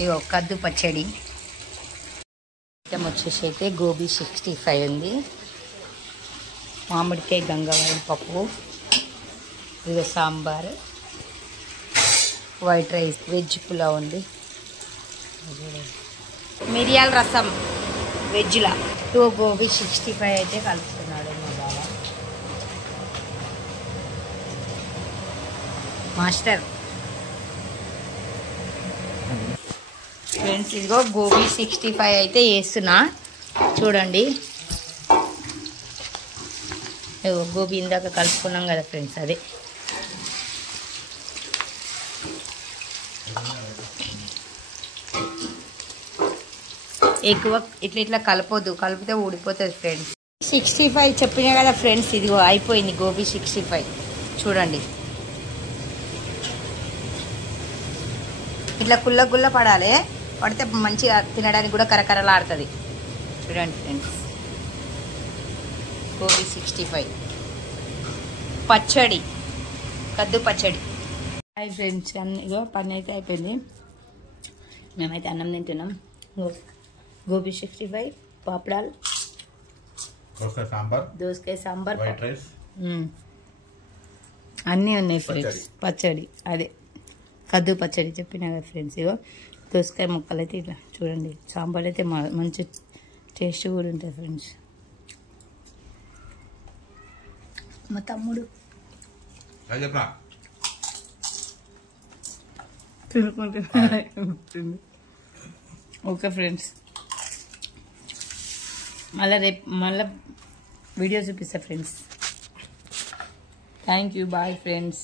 ఇగో కద్దు పచ్చడి. ఐటమ్ వచ్చేసి అయితే గోబీ 65 ఉంది, మామిడికాయ గంగవాయిల పప్పు, ఇదిగో sambar, white rice, veg pulao ఉంది, మిరియాల రసం వెజ్లా. గోబీ 65 అయితే కలుపుతున్నాడు మా బాబా మాస్టర్. ఫ్రెండ్స్ ఇదిగో గోబీ 65 అయితే వేస్తున్నా చూడండి. గోబీ ఇందాక కలుపుకున్నాం కదా ఫ్రెండ్స్, అదే ఎక్కువ ఇట్లా కలపొద్దు, కలిపితే ఊడిపోతుంది ఫ్రెండ్స్. 65 చెప్పినా కదా ఫ్రెండ్స్, ఇదిగో అయిపోయింది గోబీ 65 చూడండి. ఇట్లా గుల్ల పడాలి, పడితే మంచిగా తినడానికి కూడా కరకరలాడుతుంది. చూడండి ఫ్రెండ్స్ గోబీ 65 పచ్చడి, కద్దు పచ్చడి. హాయ్ ఫ్రెండ్స్, ఇగో పని అయితే అయిపోయింది, మేమైతే అన్నం తింటున్నాం. గోబీ 65, పాపడాలు, దోసకాయ సాంబార్, అన్నీ ఉన్నాయి ఫ్రెండ్స్. పచ్చడి అదే కద్దు పచ్చడి చెప్పినా కదా ఫ్రెండ్స్. ఇగో దోసకాయ ముక్కలు అయితే ఇట్లా చూడండి, సాంబార్ అయితే మంచి టేస్ట్ కూడా ఉంటుంది ఫ్రెండ్స్. మా తమ్ముడు ఓకే ఫ్రెండ్స్, మళ్ళీ వీడియో చూపిస్తా friends. Thank you, bye friends.